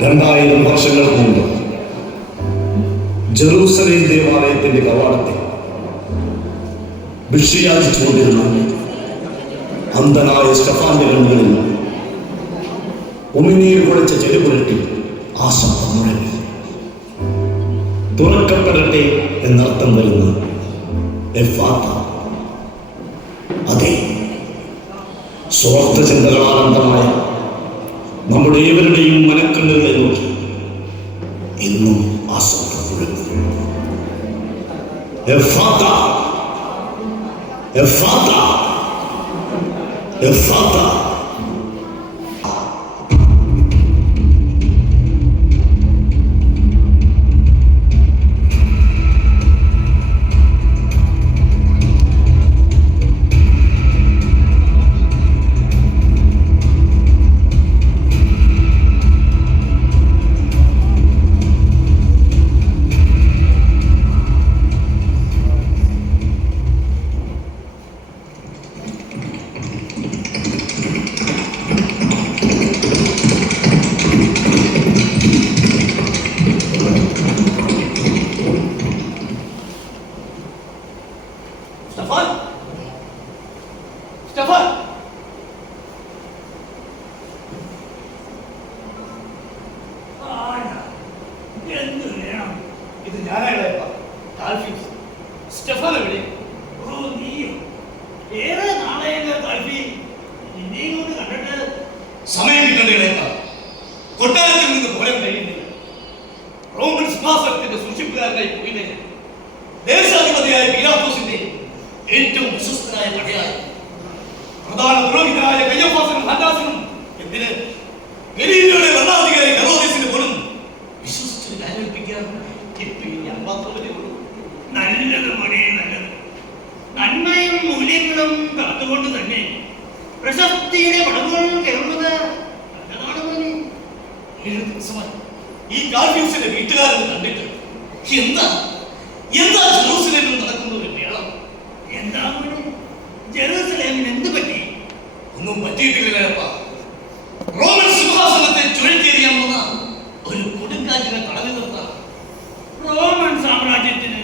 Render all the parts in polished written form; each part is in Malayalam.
2000 വർഷങ്ങൾക്ക് മുമ്പ് ജെറൂസലേം ദേവാലയത്തിന്റെ കവാടത്തെ ഭിക്ഷയാചിച്ചുകൊണ്ടിരുന്ന അന്ധനായ സ്റ്റെഫാന്റെ കണ്ണുകളിൽ ഉമിനീർ കുഴച്ച ചെരുപുരട്ടി ആ ശബ്ദം മുഴങ്ങി. തുറക്കപ്പെടട്ടെ എന്നർത്ഥം വരുന്ന എഫ്ഫാത്ത. അതെ, സ്വാർത്ഥ ചിന്തകളാനന്ദമായ നമ്മുടെ ഏവരുടെയും മനക്കണ്ണുകളെ നോക്കി ഇന്നും ആ ശബ്ദം മുഴങ്ങുന്നു. എഫ്ഫാത്ത, എഫ്ഫാത്ത, എഫ്ഫാത്ത. സമയം കിട്ടേണ്ട കൊട്ടാരത്തിൽ നിന്ന് പോരാൻ കഴിയുന്നില്ല. റോമൻ സിംഹാസനത്തിന്റെ സൂക്ഷിപ്പുകാരനായി പോയില്ലേ ദേശാധിപതിയായ പീലാത്തോസിന്റെ ഏറ്റവും വിശ്വസ്തനായ പടയായി പ്രധാന പുരോഹിതനായ കയ്യഫാസിനും ഹന്നാസിനും എന്തിന് ഗലീലയുടെ ഭരണാധികാരി ഹെറോദേസിന് പോലും വിശ്വസിച്ചത് കാര്യം ഞാൻ മാത്രമേ ഉള്ളൂ. നല്ലത് മണി, നല്ലത്. നന്മയും മൂല്യങ്ങളും കാത്തുകൊണ്ട് തന്നെ പ്രശസ്തിയുടെ പടവുകൾ കയറുന്നത് നല്ലതാണ് മണി. 7 ദിവസമായി ഈ ഗാർഫ്യൂസിന്റെ വീട്ടുകാരെന്ന് കണ്ടിട്ട് എന്താ എന്താ ജെറൂസലേമിൽ നടക്കുന്ന ഒരു മേളം? എന്താ മണി, ജെറൂസലേമിന് എന്ത് പറ്റി? ഒന്നും പറ്റിയിട്ടില്ല. റോമൻ സിംഹാസനത്തെ ചുഴറ്റിയെറിയാൻ വന്ന ഒരു കൊടുങ്കാറ്റിനെ തടഞ്ഞു നിർത്താം. റോമൻ സാമ്രാജ്യത്തിന്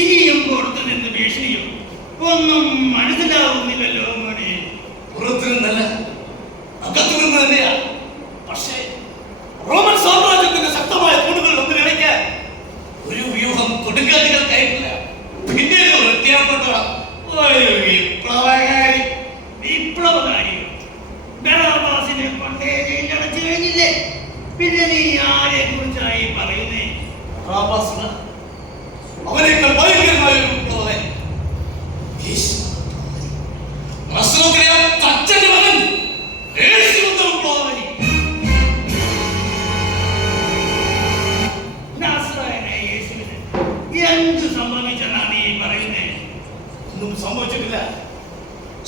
ഇനിയും പുറത്തു നിന്ന് ഭീഷണിയും ഒന്നും മനസ്സിലാവുന്നില്ലല്ലോ മണി. പുറത്തു നിന്നല്ല, അകത്തു നിന്ന് തന്നെയാ. പക്ഷേ റോമൻ സാമ്രാജ്യത്തിന്റെ ശക്തമായ തൂണുകൾ ഒന്നിനിടയ്ക്കാൻ ഒരു വ്യൂഹം കൊടുങ്കാറ്റുകൾക്കായിട്ടില്ല. പിന്നെ ഒരു വിപ്ലവകാരി വിപ്ലവകാരികൾ ബറാബാസിനെ പണ്ടേ ജയിലടച്ചു കഴിഞ്ഞില്ലേ? പിന്നെ നീ ആരെ കുറിച്ചായി പറയുന്നേ? അവനേക്കാൾ ഭയങ്കരമായ ഒരു വിപ്ലവകാരി അച്ഛന്റെ മകൻ വിപ്ലവകാരി. എന്ത് സംഭവിച്ചെന്നാണ് നീ പറയുന്നേ? ഒന്നും സംഭവിച്ചിട്ടില്ല.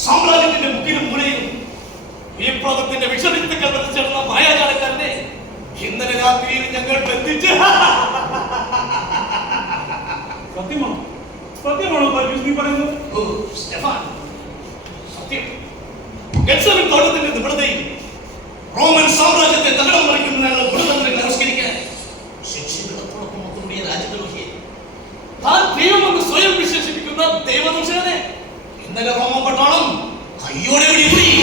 സാമ്രാജ്യത്തിന്റെ മുക്കിലും മൂലയിലും വിപ്ലവത്തിന്റെ വിഷവിത്തുക്കൾ വെച്ചിടുന്ന മായാജാലക്കാരനെ ഇന്നലെ രാത്രിയിൽ ഞങ്ങൾ ബന്ധിച്ച്. സത്യമാണോ നീ പറയുന്നത്? സത്യം. ഗെത്സമൻ തോട്ടത്തിന്റെ നിപുണതയും റോമൻ സാമ്രാജ്യത്തെ തകിടം മറിക്കുന്നതിനുള്ള ഗുണതന്ത്രങ്ങൾ നമസ്കരിക്കാൻ ശിക്ഷിതത്തോടൊപ്പം ഒത്തുകൂടിയ രാജ്യദ്രോഹിയെ താൻ ദൈവമെന്ന് സ്വയം വിശേഷിപ്പിക്കുന്ന ദൈവദൂഷകനെ ഇന്നലെ റോമൻ പട്ടാളം കയ്യോടെ വിളിപ്പോയി.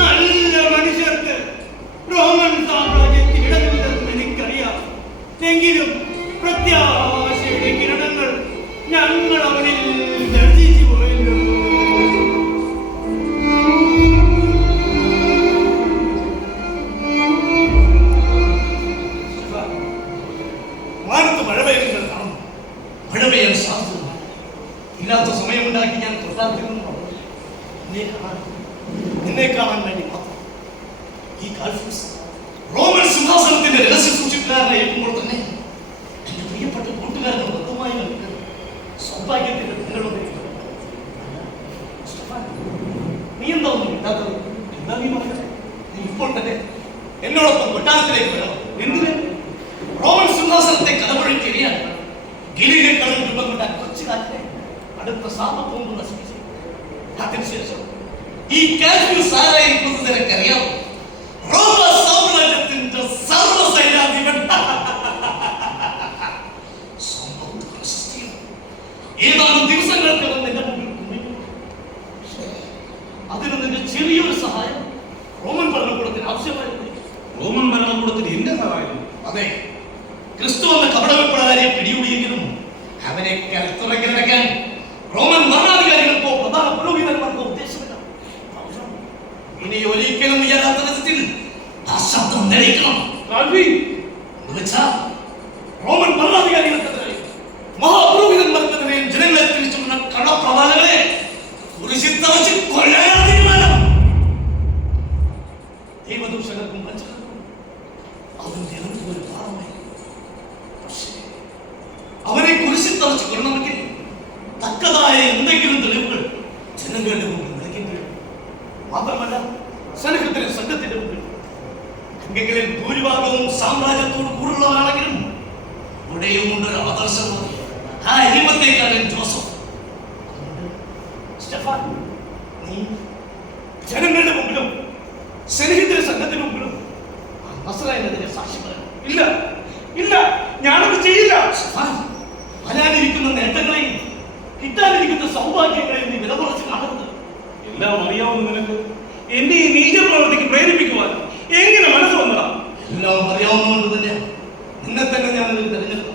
നല്ല മനുഷ്യർക്ക് റോമൻ സാമ്രാജ്യത്തിൽ ഇടമില്ലെന്ന് എനിക്കറിയാം. എങ്കിലും പ്രത്യാശയുടെ കിരണങ്ങൾ ഞങ്ങൾ അവനിൽ ദർശിച്ചു പോയല്ലോ. വാനത്ത് മഴ പെയ്യുന്നത് കാണുന്നു. മഴ പെയ്യാൻ സാധ്യത ഇല്ലാത്ത സമയമുണ്ടാക്കി ഞാൻ കൊട്ടാരത്തിൽ നിന്ന് നിന്നെ കാണാൻ വേണ്ടി മാത്രം ഈ ഗാർഫ്യൂസ് റോമൻ സിംഹാസനത്തിന്റെ രഹസ്യ സൂക്ഷിപ്പുകാരനെ ഏൽക്കുമ്പോൾ തന്നെ എന്റെ പ്രിയപ്പെട്ട കൂട്ടുകാരന്റെ ബന്ധമായി നൽകുന്നത് സൗഭാഗ്യത്തിന്റെ നിങ്ങളുടെ നീ എന്താ ഒന്നും കിട്ടാത്തത്? എന്താ നീ പറഞ്ഞത്? നീ ഇപ്പോൾ തന്നെ എന്നോടൊപ്പം കൊട്ടാരത്തിലേക്ക് വരണം. എന്തിന്? റോമൻ സിംഹാസനത്തെ കടമൊഴിച്ചെറിയാൻ ഗലീലൻ കടൽ രൂപം കൊണ്ട കൊച്ചു കാറ്റിനെ അടുത്ത സാമത്വം നശിപ്പിച്ചു. അതിനുശേഷം ഈ കാൽഫ്യൂസ് ആരായിരിക്കുന്നത് നിനക്കറിയാം? റോമ സാമ്രാജ്യത്തിന്റെ സർവ്വസൈന്യാധിപൻ. ഏതാനും ദിവസങ്ങൾക്കകം നിന്റെ മുമ്പിൽ കുമിഞ്ഞു. അതിന് നിന്റെ ചെറിയൊരു സഹായം റോമൻ ഭരണകൂടത്തിന് ആവശ്യമായിരുന്നു. റോമൻ ഭരണകൂടത്തിന് എന്റെ സഹായം? അതെ, ക്രിസ്തു എന്ന കപടവെപ്പുകാരെ പിടികൂടിയെങ്കിലും അവനെ കൽത്തുറക്കിലടക്കാൻ റോമൻ ഭരണാധികാരികൾക്കോ പ്രധാന പുരോഹിതന്മാർക്കോ ഉദ്ദേശമില്ല. ഇനി ഒരിക്കലും ഉയരാത്ത വിധത്തിൽ ആ ശബ്ദം നിലയ്ക്കണം. റോമൻ ഭരണാധികാരികൾക്കെതിരെ മഹാപുരോഹിതന്മാർക്കെതിരെയും ജനങ്ങളെ തിരിച്ചുള്ള കള്ളപ്രവാചകളെ കുരിശിത്തറച്ച് കൊല്ലാനാണ് തീരുമാനം. ദൈവദൂഷകർക്കും വഞ്ചകർക്കും അവന്റെ ഒരു ഭാരമായി. പക്ഷേ അവനെ കുരിശിത്തറച്ച് കൊല്ലണമെങ്കിൽ തക്കതായ എന്തെങ്കിലും തെളിവുകൾ ജനങ്ങളുടെ മുമ്പിൽ നൽകേണ്ടി വരും. മാത്രമല്ല സനഹത്തിന്റെ സംഘത്തിന്റെ മുമ്പിൽ അംഗങ്ങളിൽ ഭൂരിഭാഗവും സാമ്രാജ്യത്തോട് കൂടുള്ളവരാണെങ്കിലും ഇവിടെയും ഉണ്ട് ഒരു ആദർശവാദി, ആ എരിമത്തേക്കാരൻ ജോസഫ്. സ്റ്റെഫാൻ, നീ ജനങ്ങളുടെ മുമ്പിലും സനഹത്തിന്റെ സംഘത്തിന് മുമ്പിലും നസ്രായനെതിരെ സാക്ഷി പറയണം. ഇല്ല ഇല്ല, ഞാനത് ചെയ്യില്ല. സ്റ്റെഫാൻ, വരാനിരിക്കുന്ന നേട്ടങ്ങളെയും കിട്ടാനിരിക്കുന്ന സൗഭാഗ്യങ്ങളെയും നീ വിലകുറച്ച് കാണരുത്. എല്ലാം അറിയാവുന്ന നിനക്ക് എന്റെ ഈ നീച പ്രവർത്തിക്ക് പ്രേരിപ്പിക്കുവാൻ എങ്ങനെ മനസ്സ് വന്നതാ? എല്ലാം അറിയാവുന്നതുകൊണ്ട് തന്നെ നിന്നെ തന്നെ ഞാൻ ഇതിൽ തെരഞ്ഞെടുത്തു.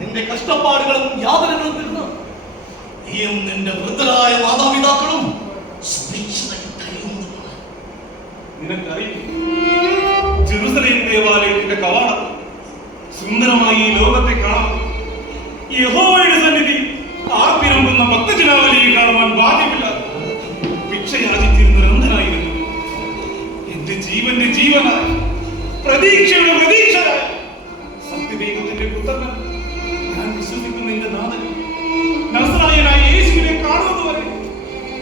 നിന്റെ കഷ്ടപ്പാടുകളും യാതനകളും തീർന്ന് നീയും നിന്റെ വൃദ്ധരായ മാതാപിതാക്കളും സുരക്ഷിതയും കഴിയുന്നതാണ്. നിനക്കറിയും, ജെറുസലേം ദേവാലയത്തിന്റെ കവാടം സുന്ദരമായി ഈ ലോകത്തെ കാണാം. യഹോവയുടെ സന്നിധി ആർപ്പിരമ്പുന്ന ഭക്തജനാവലിയെ കാണുവാൻ ഭാഗ്യമില്ലാതെ ഭിക്ഷയാചിച്ചിരുന്ന അന്ധനായിരുന്നു. എന്റെ ജീവന്റെ ജീവനായി, പ്രതീക്ഷയുടെ പ്രതീക്ഷയായി, സത്യദൈവത്തിന്റെ പുത്രൻ, ഞാൻ വിശ്വസിക്കുന്ന എന്റെ നാഥൻ നസ്രായനായ യേശുവിനെ കാണുന്നതുവരെ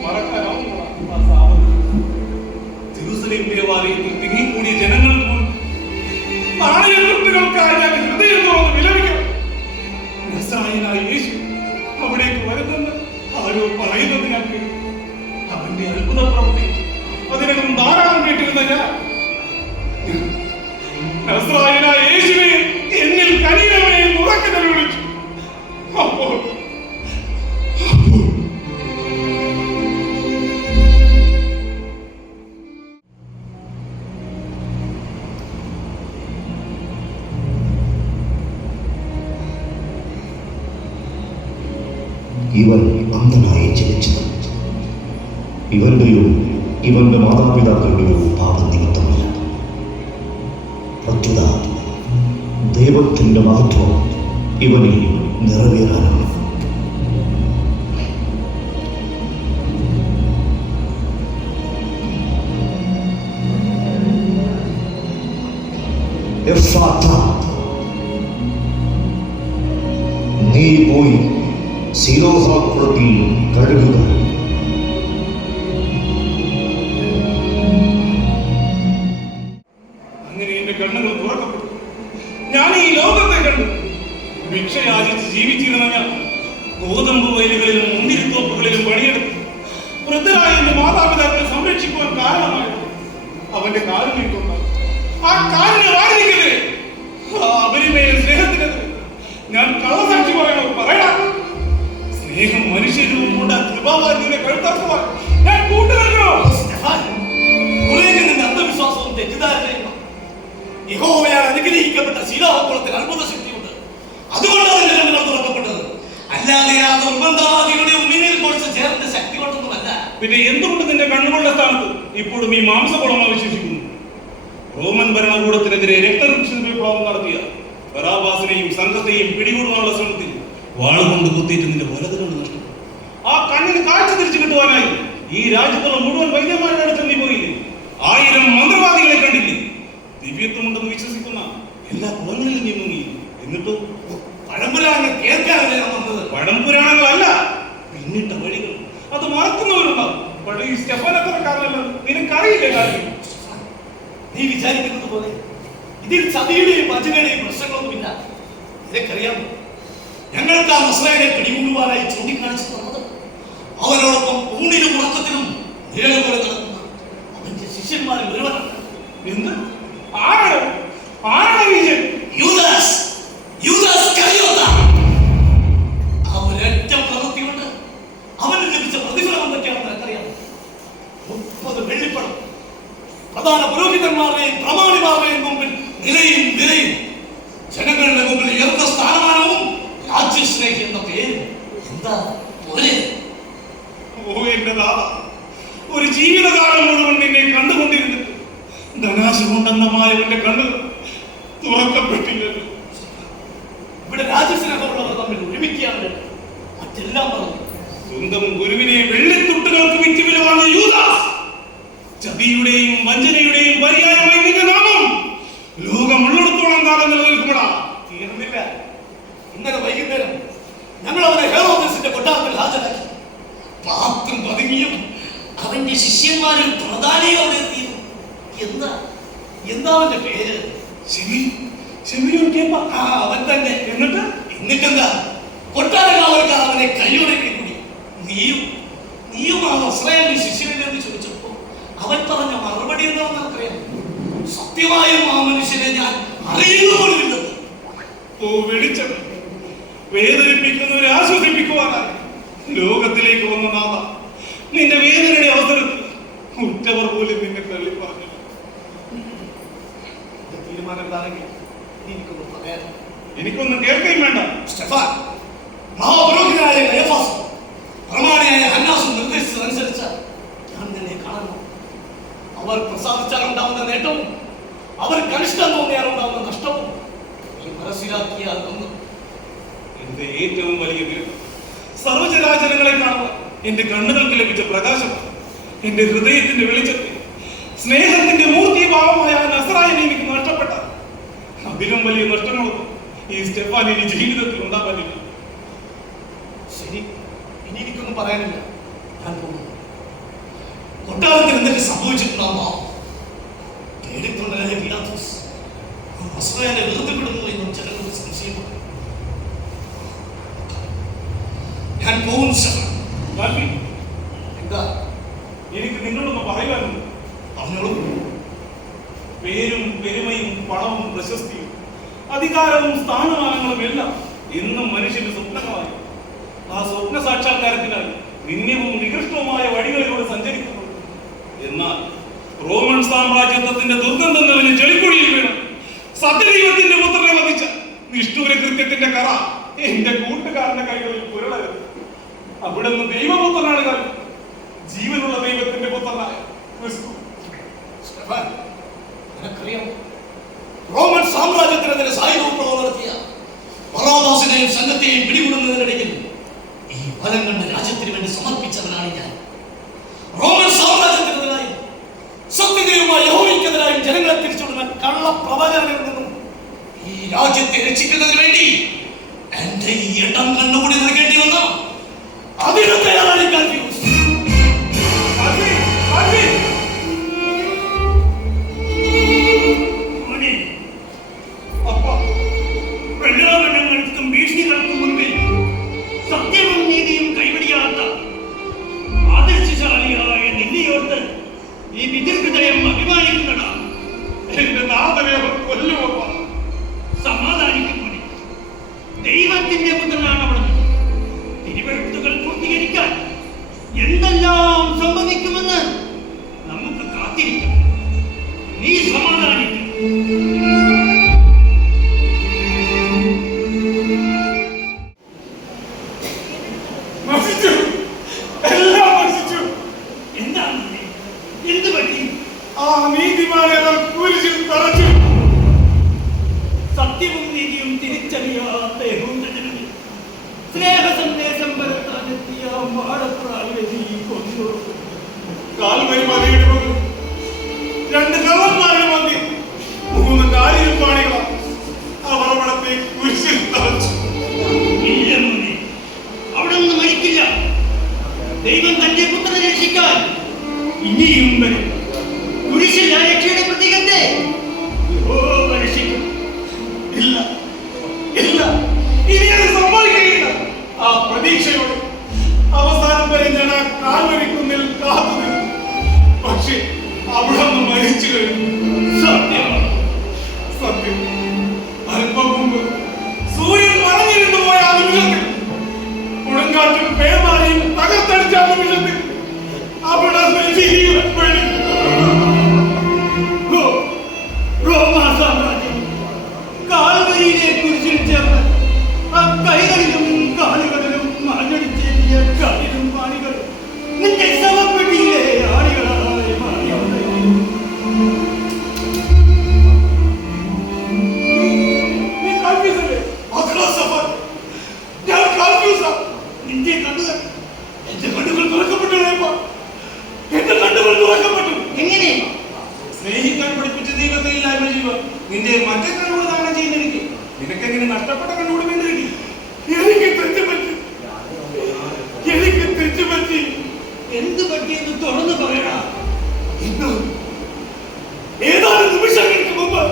മറക്കാനാവുന്നതാണ് ആ സാവധാനം. ജെറുസലേം ദേവാലയത്തിൽ തിങ്ങിക്കൂടിയ ജനങ്ങൾക്ക് മുൻപ് നാണയത്തുട്ടുകൾക്കായി ഞാൻ ഹൃദയം തുറന്ന് വിലപിക്കണം. നസ്രായനായ യേശു അവിടേക്ക് വരുന്നെന്ന് ആരോ പറയുന്നത് ഞാൻ കേട്ടു. അവന്റെ അത്ഭുത പ്രവൃത്തി അതിനകം ധാരാളം കേട്ടിരുന്ന ഞാൻ നസ്രായനായ യേശുവേ എന്നിൽ കനിയണമേ എന്ന് ഉറക്കെ വിളിച്ചു. അപ്പോൾ ഇവൻ അന്ധനായി ജനിച്ചത് ഇവന്റെയോ ഇവന്റെ മാതാപിതാക്കളുടെയോ പാപനിമിത്തമല്ല. പ്രത്യുത ദൈവത്തിന്റെ മഹത്വം ഇവനിൽ നിറവേറാനാണ്. നീ പോയി ശിലോഹാക്കുളത്തിൽ കഴുകുക. അങ്ങനെ എന്റെ കണ്ണുകൾ തുറക്കപ്പെട്ടു. ഞാൻ ഈ ലോകത്തെ കണ്ടു. ഭിക്ഷയാചിച്ച് ജീവിച്ചിരുന്ന ഞാൻ ഗോതമ്പ് വയലുകളിലും മുന്തിരിത്തോപ്പുകളിലും പണിയെടുത്തു. വൃദ്ധരായ എന്റെ മാതാപിതാക്കളെ സംരക്ഷിക്കുവാൻ കാരണമായി അവന്റെ കാരുണ്യം കൊണ്ടാണ്. ആ കാരുണ്യമായിരിക്കരുത്, അപരിമേയ സ്നേഹത്തിനെതിരെ ഞാൻ കള്ളസാക്ഷി പറയണം. സ്നേഹം മനുഷ്യരൂപം കൊണ്ട് ആ കൃപാവാരിയെ കഴുത്തറക്കുവാൻ ഞാൻ കൂട്ടുനിൽക്കണോ? അന്ധവിശ്വാസവും തെറ്റിദ്ധാരണയും യഹോവയാൽ അനുഗ്രഹിക്കപ്പെട്ട ശീലാഹക്കുളത്തിന് അത്ഭുത ശക്തിയുണ്ട്. അതുകൊണ്ടാണ് എന്റെ കണ്ണുകൾ തുറക്കപ്പെട്ടത്. അല്ലാതെ ആ നിർബന്ധവാദികളുടെ മുന്നിൽ കൊടുത്ത് ചേർന്ന ശക്തി കൊണ്ടൊന്നുമല്ല. പിന്നെ എന്തുകൊണ്ട് നിന്റെ കണ്ണുകളുടെ സ്ഥാനത്ത് ഇപ്പോഴും ഈ മാംസകുളം അവശേഷിക്കുന്നു? റോമൻ ഭരണകൂടത്തിനെതിരെ രക്തവിപ്ലവം നടത്തിയ ബറാബാസിനെയും സംഘത്തെയും പിടികൂടുവാനുള്ള ശ്രമത്തിൽ വാളുകൊണ്ട് കുത്തിയിട്ട് നിന്റെ വലതുകൊണ്ട് നഷ്ടം. ആ കണ്ണിന് കാഴ്ച തിരിച്ചു കിട്ടുവാനായി ഈ രാജ്യത്തുള്ള മുഴുവൻ വൈദ്യന്മാരുടെ അടുത്ത് നീ പോയില്ലേ? 1000 മന്ത്രവാദികളെ കണ്ടില്ലേ? ദിവ്യത്വമുണ്ടെന്ന് വിശ്വസിക്കുന്ന എല്ലാ കുളങ്ങളിലും നീ മുങ്ങി. എന്നിട്ടോ പഴംപുരാണങ്ങൾ കേൾക്കാനല്ലേ ഞാൻ വന്നത്? പഴംപുരാണങ്ങളല്ല, പിന്നിട്ട വഴികൾ. അത് മറക്കുന്നവരുണ്ടാവും. പഴയ സ്റ്റെഫൻ അത്രക്കാരനല്ല, നിനക്കറിയില്ലേ കാര്യം? നീ വിചാരിക്കുന്നത് പോലെ ഇതിൽ ചതിയുടെയും വഞ്ചനയുടെയും പ്രശ്നങ്ങളൊന്നുമില്ല. ഇതൊക്കറിയാമോ? ഞങ്ങൾക്ക് ആ നസ്രായനെ പിടികൂടുവാനായി ചൂണ്ടിക്കാണിച്ചു തന്നത് അവനോടൊപ്പം ഊണിലും ഉറക്കത്തിലും നിഴൽ പോലെ നടക്കുന്ന അവന്റെ ശിഷ്യന്മാരിൽ ഒരുവനാണ്. എന്ത്? ആരാണ്? ആരാണ് നീചൻ? യൂദാസ്, യൂദാസ് കറിയോത്ത. ആ ഒരൊറ്റ പ്രവൃത്തി കൊണ്ട് അവന് ലഭിച്ച പ്രതിഫലം എന്തൊക്കെയാണെന്ന് എനിക്കറിയാം. 30 വെള്ളിപ്പണം പ്രധാന പുരോഹിതന്മാരുടെയും പ്രമാണിമാരുടെയും മുമ്പിൽ നിലയും വിലയും, ജനങ്ങളുടെ മുമ്പിൽ ഉയർന്ന സ്ഥാനമാനവും രാജ്യസ്നേഹി എന്ന പേര്. എന്താ ഒരേ? ഓ എന്റെ നാഥ, ഒരു ജീവിതകാലം മുഴുവൻ നിന്നെ കണ്ടുകൊണ്ടിരുന്നിട്ട് ധനാശ കൊണ്ടെന്നമായവന്റെ കണ്ണുകൾ തുറക്കപ്പെട്ടില്ലല്ലോ. ഇവിടെ രാജ്യസ്നേഹമുള്ളവർ തമ്മിൽ ഒരുമിക്കുകയാണ് വേണ്ടത്. മറ്റെല്ലാം പറഞ്ഞു. സ്വന്തം ഗുരുവിനെ വെള്ളിത്തുട്ടുകൾക്ക് വിറ്റ് വില വാങ്ങിയ യൂദാസ്, ചതിയുടെയും വഞ്ചനയുടെയും പര്യായമായി നിന്റെ നാമം ലോകമുള്ളിടത്തോളം കാലം നിലനിൽക്കുമെടാ. തീർന്നില്ല. ഇന്നലെ വൈകുന്നേരം ഞങ്ങൾ അവനെ ഹെറോദസിന്റെ കൊട്ടാരത്തിൽ ഹാജരാക്കി. പാത്രം പതുങ്ങിയും അവന്റെ ശിഷ്യന്മാരിൽ പ്രധാനിയും അവിടെ എത്തിയിരുന്നു. എന്താ അവന്റെ പേര്? അവൻ തന്നെ. എന്നിട്ടെന്താ? കൊട്ടാരകാവൽക്കാർ അവനെ കൈയൊടക്കി കൂടി. നീയും ആ ഇസ്രായേലി ശിഷ്യനെ എന്ന് ചോദിച്ചപ്പോ അവൻ പറഞ്ഞ മറുപടി എന്താണെന്ന് അറിയാം. സത്യമായും ആ മനുഷ്യനെ ഞാൻ അറിയുന്ന പോലുമില്ലെന്ന്. ഓ വെളിച്ചം, വേദനിപ്പിക്കുന്നവരെ ആശ്വസിപ്പിക്കുവാനായി ലോകത്തിലേക്ക് വന്ന നാഥ, നിന്റെ വേദനയുടെ അവസരത്തിൽ ഉറ്റവർ പോലും നിന്നെ തള്ളി പറഞ്ഞു. തീരുമാനം എന്താണെങ്കിൽ എനിക്കൊന്നും പറയാൻ. എനിക്കൊന്നും കേൾക്കുകയും വേണ്ട. സ്റ്റെഫാൻ, മഹാപുരോഹിതനായ കയഫാസും പ്രമാണിയായ ഹന്നാസും നിർദ്ദേശിച്ചതനുസരിച്ച് ഞാൻ നിന്നെ കാണണം. അവർ പ്രസാദിച്ചാൽ ഉണ്ടാവുന്ന നേട്ടവും അവർ കനിഷ്ഠം തോന്നിയാൽ ഉണ്ടാവുന്ന നഷ്ടവും നീ മനസ്സിലാക്കിയാൽ ഒന്നും. എന്റെ ഏറ്റവും വലിയ നേട്ടം സർവചരാചരങ്ങളെ കാണുവാൻ എന്റെ കണ്ണുകൾക്ക് ലഭിച്ച പ്രകാശമാണ്. എന്റെ ഹൃദയത്തിന്റെ വെളിച്ചത്തിൽ സ്നേഹത്തിന്റെ മൂർത്തിഭാവമായ നസറായനെ എനിക്ക് നഷ്ടപ്പെട്ട അതിലും വലിയ നഷ്ടങ്ങളൊന്നും ഈ സ്റ്റെഫാൻ ഇനി ജീവിതത്തിൽ ഉണ്ടാകാനില്ല. ശരി, ഇനി എനിക്കൊന്നും പറയാനില്ല. ഞാൻ പോകുന്നു. കൊട്ടാരത്തിൽ എന്തൊക്കെ സംഭവിച്ചിട്ടുണ്ടാവുമോ? പേടിത്തൊണ്ടനായ പീലാത്തോസ് നസറായനെ വെറുതെ വിടുന്നു എന്നും ജനങ്ങൾക്ക് സംശയമാണ്. ഞാൻ പോകുന്നു സ്റ്റെഫാൻ. എന്താ എനിക്ക് നിങ്ങളൊന്ന് പറയുവാനുണ്ട്? പറഞ്ഞോളൂ. പേരും പെരുമയും പണവും പ്രശസ്തിയും അധികാരവും സ്ഥാനമാനങ്ങളും എല്ലാം എന്നും മനുഷ്യന് സ്വപ്നങ്ങളായി. ആ സ്വപ്ന സാക്ഷാത്കാരത്തിനായി നിന്ദ്യവും നികൃഷ്ടവുമായ വഴികളിലൂടെ സഞ്ചരിക്കുന്നു. എന്നാൽ റോമൻ സാമ്രാജ്യത്വത്തിന്റെ ദുർഗന്ധം നിറഞ്ഞ ചെളിക്കുഴിയിൽ വീണ് സത്യദൈവത്തിന്റെ പുത്രനെ വധിച്ച നിഷ്ഠൂര കൃത്യത്തിന്റെ കറ എന്റെ കൂട്ടുകാരന്റെ കൈകളിൽ പുരളരുത്. അവിടുന്ന് ദൈവപുത്രനാണ് കാര്യം, ജീവനുള്ള ദൈവത്തിന്റെ പുത്രനായ ക്രിസ്തു. സ്റ്റെഫാൻ, നിനക്കറിയാം, റോമൻ സാമ്രാജ്യത്തിനെതിരെ സായുധവിപ്ലവം നടത്തിയ ബറാബാസിനെയും സംഘത്തെയും പിടികൂടുന്നതിനിടയിൽ ഈ ഫലം കണ്ട് രാജ്യത്തിന് വേണ്ടി സമർപ്പിച്ചവനാണ് ഞാൻ. റോമൻ സാമ്രാജ്യത്തിനെതിരായും സത്യദൈവമായ യഹോവയ്ക്കെതിരായും ജനങ്ങളെ തിരിച്ചുവിടുന്ന കള്ളപ്രവചനങ്ങളിൽ നിന്നും ഈ രാജ്യത്തെ രക്ഷിക്കുന്നതിന് വേണ്ടി എന്റെ ഈ ഇടം കണ്ണുകൂടി നൽകേണ്ടി വന്ന അതിന് തയ്യാറാണ് ഈ കൺഫ്യൂസ്. വെള്ളാമണ്ണങ്ങൾക്കും ഭീഷണികൾക്കും മുൻപിൽ സത്യവും നീതിയും കൈവടിയാത്ത ആദർശശാലിയായ നിന്നെയോർത്ത് ഈ പിതൃഹൃദയം അഭിമാനിക്കുന്നതാ. എന്റെ നാഥനെ അവർ കൊല്ലുമപ്പ. സമാധാനിക്കുമണി, ദൈവത്തിന്റെ പുത്രനാണ് അവിടുന്ന്. തിരുവെഴുത്തുകൾ പൂർത്തീകരിക്കാൻ എന്തെല്ലാം സംഭവിക്കുമെന്ന് നമുക്ക് കാത്തിരിക്കാം. നീ സമാധാനിക്കും. സത്യവും നീതിയും തിരിച്ചറിയാത്ത യഹൂദജനങ്ങൾ സ്നേഹ സന്ദേശം പരത്താനെത്തിയ മാടപ്രാവിനെ കൊന്നു. കാൽവരി മലയുടെ മുകളിൽ 2 കള്ളന്മാരുടെ മധ്യം 3 കാലിൽ പാണികളാണ് അവർ അവിടത്തെ കുരിശിൽ തറച്ചു. ഇല്ല മോനെ, അവിടെ നിന്ന് മരിക്കില്ല. ദൈവം തന്റെ പുത്രനെ രക്ഷിക്കാൻ ഇനിയും വരും. കുരിശിൽ ആ രക്ഷയുടെ പ്രതീകത്തെ രക്ഷിക്കും. ഇല്ല ഇല്ല, ഇനി അത് സംഭവിക്കുകയില്ല. ആ പ്രതീക്ഷയോടെ അവസാനം വരെ ഞാൻ ആ കാൽവരിക്കുന്നിൽ കാത്തുനിന്നു. നിമിഷത്തിൽ അവിടെ ജീവൻ റോമാ സാമ്രാജ്യം കാൽവരിയിലെ കുരിശിൽ ചേർന്ന് ആ കൈകളിലും കാലുകളിലും മറഞ്ഞടിച്ചേറ്റിയ കാലിലും പാണികളും നിന്റെ ശവപ്പെട്ടിയിലെ ആണികളായി മാറിയുണ്ട്. നീ കൺഫ്യൂസല്ലേ? ഞാൻ കൺഫ്യൂസാ. നിന്റെ കണ്ണുകൾ എന്റെ കണ്ണുകൾ തുറക്കപ്പെട്ടു. എന്റെ കണ്ണുകൾ തുറക്കപ്പെട്ടു. എങ്ങനെ? സ്നേഹിക്കാൻ പഠിപ്പിച്ച ദൈവത്തെ ഇല്ലായ്മ ചെയ്യുക. നിന്റെ മറ്റേ കണ്ണുകൂടെ ദാനം ചെയ്യുന്നെനിക്ക് നിനക്കെങ്ങനെ നഷ്ടപ്പെട്ട കണ്ണുകൂടി വേണ്ടി എനിക്ക് തെറ്റുപറ്റി. എനിക്ക് തെറ്റുപറ്റി. എന്ത് പറ്റിയെന്ന് തുറന്നു പറയണ. ഇന്ന് ഏതാനും നിമിഷങ്ങൾക്ക് മുമ്പ്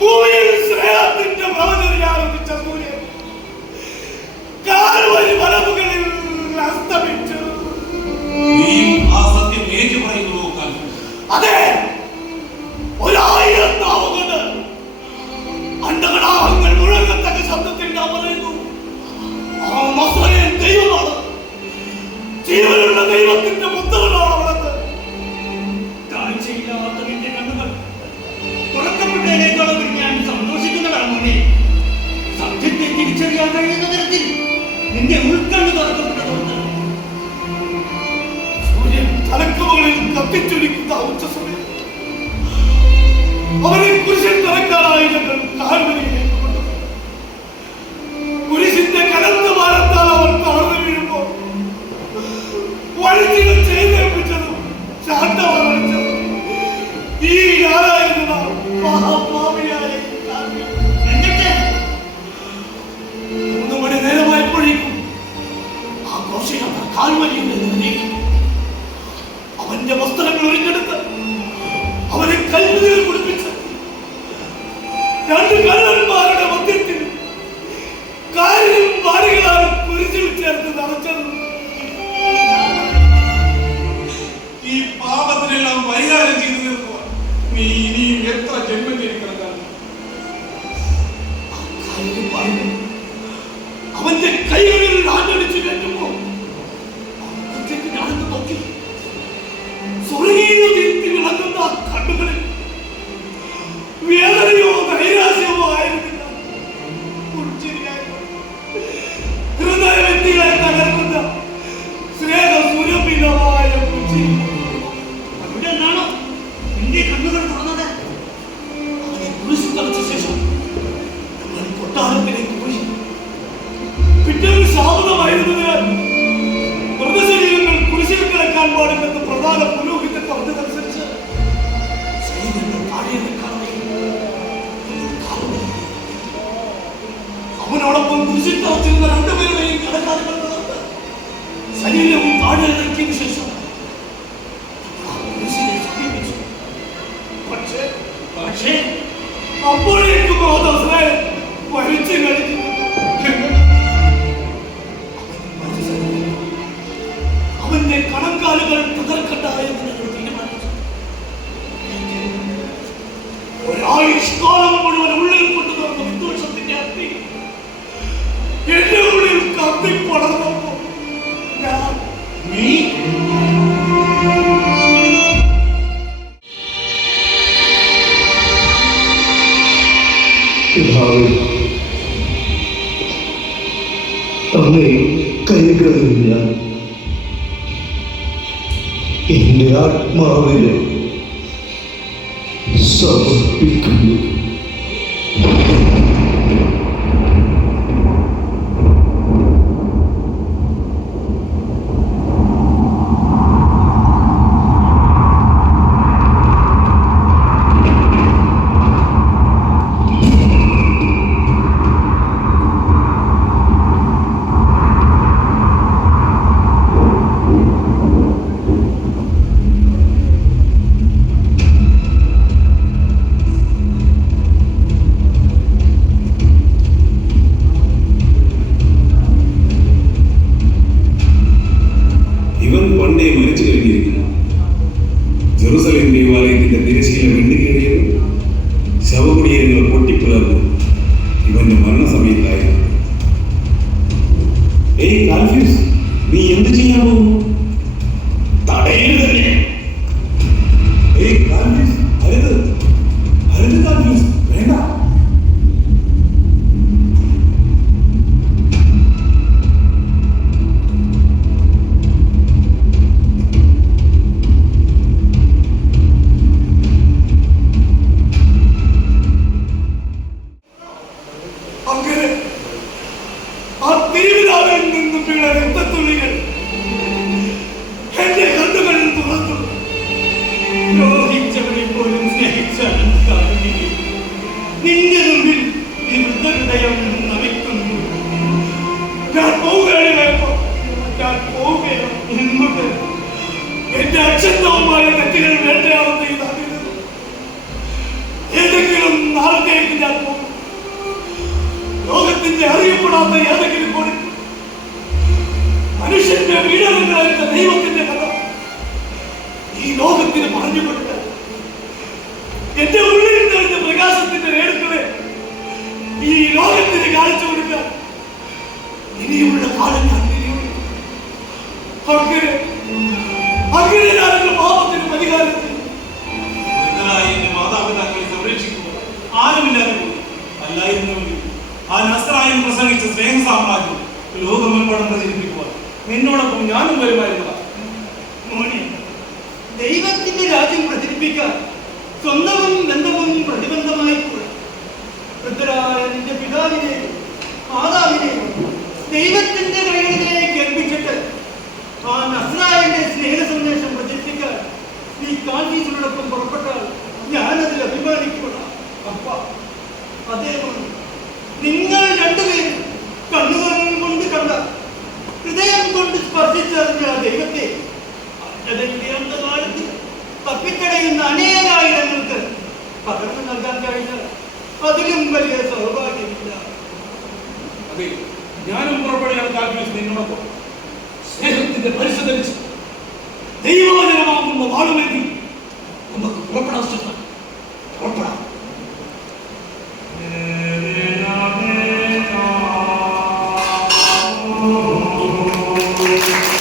ഭൂമിയിൽ സ്നേഹത്തിന്റെ ഭവനത്തിൽ ആരംഭിച്ച സൂര്യൻ കാൽവരി മലമുകളിൽ അസ്തമിച്ചു. നീ ആ സത്യം ഏറ്റു പറയുന്നു. അതെ, 1000 നാവുകൊണ്ട് അണ്ടകടാഹങ്ങൾ മുഴങ്ങത്തക്ക ശബ്ദത്തിൽ ഞാൻ പറയുന്നു, ആ നസ്രയൻ ദൈവമാണ്. ജീവനുള്ള ദൈവത്തിന്റെ മുദ്രകളാണ് അവിടുന്ന്. കാഴ്ചയില്ലാത്ത നിന്റെ കണ്ണുകൾ തുറക്കപ്പെട്ടതിനേക്കാളും ഞാൻ സന്തോഷിക്കുന്നതാണ് മോനെ. സത്യത്തെ തിരിച്ചറിയാൻ കഴിയുന്ന തരത്തിൽ നിന്റെ ഉൾക്കണ്ണ് തുറക്കപ്പെട്ടതുകൊണ്ട് സൂര്യൻ തലക്കുമുകളിൽ കത്തിച്ചൊലിക്കുന്ന ഉച്ചസമയം അവരെ കുരിശിൽ തറക്കാനായി ഞങ്ങൾ കാൽവരിയിലേക്ക് കൊണ്ടുപോയി. കുരിശിന്റെ കനത്ത ഭാരത്താൽ അവർ തളർന്നു വീഴുമ്പോൾ വഴിച്ചികൾ ചെയ്തേൽപ്പിച്ചതും ശാന്തമാണിച്ചതും ഈ ഞാനായിരുന്ന മഹാഭാവിയായ എന്നിട്ട് 3 മണി നേരമായപ്പോഴേക്കും ആ ഘോഷയാത്ര കാൽവരിയുടെ നീങ്ങി. അവന്റെ വസ്ത്രങ്ങൾ ഒരിഞ്ഞെടുത്ത് അവനെ കൽവിൽ കുടിപ്പിച്ച് 2 കള്ളന്മാരുടെ മധ്യത്തിൽ കാലിലും വാരികളാലും കുരിശിൽ ചേർത്ത് നടച്ചത്. ഈ പാപത്തിനെല്ലാം പരിഹാരം ചെയ്തു തീർക്കുക. നീ ഇനിയും എത്ര ജന്മം ചെയ്തിരിക്കണം. അവന്റെ കൈകളിൽ ആഞ്ഞടിച്ച് കയറ്റുമ്പോ ഞാനെന്ന് നോക്കി. സ്വർഗീയ ദീപ്തി വിളങ്ങുന്ന കണ്ണുകളിൽ വേദനയോ നൈരാശ്യമോ ആയിരുന്നില്ല, ഹൃദയവ്യക്തികളെ തകർക്കുന്ന സ്നേഹസുരഭിലമായ പുഞ്ചിരി. അവിടെ നിന്നാണോ നിന്റെ കണ്ണുകൾ തുറന്നത്? അവനെ കുരിശിൽ തറച്ച ശേഷം നമ്മൾ കൊട്ടാരത്തിലേക്ക് പോയി. പിറ്റേന്ന് ശാപമായിരുന്നതിനാൽ മൃതശരീരങ്ങൾ കുരിശിൽ കിടക്കാൻ പാടില്ലെന്ന് പ്രധാന പുരോഹിതൻ പറഞ്ഞതനുസരിച്ച് ശരീരങ്ങൾ താഴെ വെക്കാതെ അവനോടൊപ്പം കുരിശിൽ തറച്ചിരുന്ന 2 പേരുടെയും കടക്കാരുകൾ ശരീരവും താഴെ വെക്കിയതിനു ശേഷം കുരിശിനെ സമീപിച്ചു. പക്ഷേ അപ്പോഴേക്കും മരിച്ചു കഴിഞ്ഞു. അവന്റെ കണക്കാലുകൾ തകർക്കട്ട എന്ന് ഞങ്ങൾ തീരുമാനിച്ചു. ഒരായുഷ്കാലം മുഴുവൻ ഉള്ളിൽ കൊണ്ടു നടന്ന വിദ്വേഷത്തിന്റെ അഗ്നി എന്റെ ഉള്ളിൽ കത്തിപ്പടർന്നപ്പോ അങ്ങേ കൈകളിൽ ഞാൻ എന്റെ ആത്മാവിനെ സമർപ്പിക്കുന്നു. ജെറുസലേം ദേവാലയത്തിന്റെ തിരശ്ശീല വെണ്ടുകയറിയത്, ശവകുടീരങ്ങൾ പൊട്ടിപ്പിളർന്നു ഇവന്റെ മരണസമയത്തായിരുന്നു. നീ എന്ത് ചെയ്യാൻ പോകുന്നു? തടയിൽ തന്നെ. ഏയ് കാൽവിസ്, അരുത് അരുത് കാൽവിസ്, വേണ്ട. അങ്ങനെ ആ തിരുവിതാവിൽ നിന്നും വീണ രക്തത്തുള്ളികൾ എന്റെ കണ്ണുകളിൽ തുറന്നു. ദ്രോഹിച്ചവരെ പോലും സ്നേഹിച്ച നിന്റെ മുമ്പിൽ ഈ വൃദ്ധഹൃദയം നമിക്കുന്നു. ഞാൻ പോവുകയാണ്, ഞാൻ പോവുകയാണ്. എങ്ങോട്ട്? എന്റെ അക്ഷന്തവുമായ തെറ്റുകൾ വേണ്ടയാവുന്ന ഇതായിരുന്നു. ഏതെങ്കിലും നാളത്തേക്ക് ഞാൻ പോകും. ലോകത്തിന്റെ അറിയപ്പെടാത്ത ഏതെങ്കിലും കൂടി മനുഷ്യന്റെ വീടകങ്ങളായ ദൈവത്തിന്റെ കഥ ഈ ലോകത്തിന് പറഞ്ഞു കൊടുക്കാൻ, എന്റെ ഉള്ളിൽ നിറഞ്ഞ പ്രകാശത്തിന്റെ രേണുക്കളെ ഈ ലോകത്തിന് കാണിച്ചു കൊടുക്കാൻ ഇനിയുള്ള കാലം ഞാൻ അങ്ങനെ അങ്ങനെ ഞാനെന്റെ പാപത്തിന് പരിഹാരം ചെയ്യും. എന്റെ മാതാപിതാക്കളെ സംരക്ഷിക്കുക ആരുമില്ലാതെ പോയി. അല്ലായിരുന്നെങ്കിൽ ആ നസ്രായൻ പ്രസംഗിച്ച സ്നേഹ സാമ്രാജ്യം ലോകമെമ്പാടും പ്രചരിപ്പിക്കുവാൻ എന്നോടൊപ്പം ഞാനും വരുമായിരുന്നതാ. മോനെ, ദൈവത്തിന്റെ രാജ്യം പ്രചരിപ്പിക്കാൻ സ്വന്തവും ബന്ധവും പ്രതിബന്ധമായി കൂടെ വൃദ്ധരായ നിന്റെ പിതാവിനെയും മാതാവിനെയും ദൈവത്തിന്റെ കൈകളിലേക്ക് ഏൽപ്പിച്ചിട്ട് ആ നസ്രായന്റെ സ്നേഹ സന്ദേശം പ്രചരിപ്പിക്കാൻ നീ കാൽവീസിനോടൊപ്പം പുറപ്പെട്ടാൽ ഞാനതിൽ അഭിമാനിക്കുക. അപ്പ അതേപോലെ നിങ്ങൾ രണ്ടുപേരും കണ്ണുകൾ കൊണ്ട് കണ്ട, ഹൃദയം കൊണ്ട് സ്പർശിച്ചറിഞ്ഞ ദൈവത്തെ അന്ധകാലത്തിൽ തപ്പിത്തടയുന്ന അനേകായിരങ്ങൾക്ക് പകർന്നു നൽകാൻ കഴിഞ്ഞാൽ അതിലും വലിയ സൗഭാഗ്യമില്ല. അതെ, ഞാനും പുറപ്പെടുകയാണ് കാൽവിസ് നിന്നോടൊപ്പം. സ്നേഹത്തിന്റെ പരിശോധിച്ച് ദൈവവചനമാകുന്ന വാളുമെങ്കിൽ നമുക്ക് പുറപ്പെടാൻ ശ്രമിക്കാം. പുറപ്പെടാം. Oh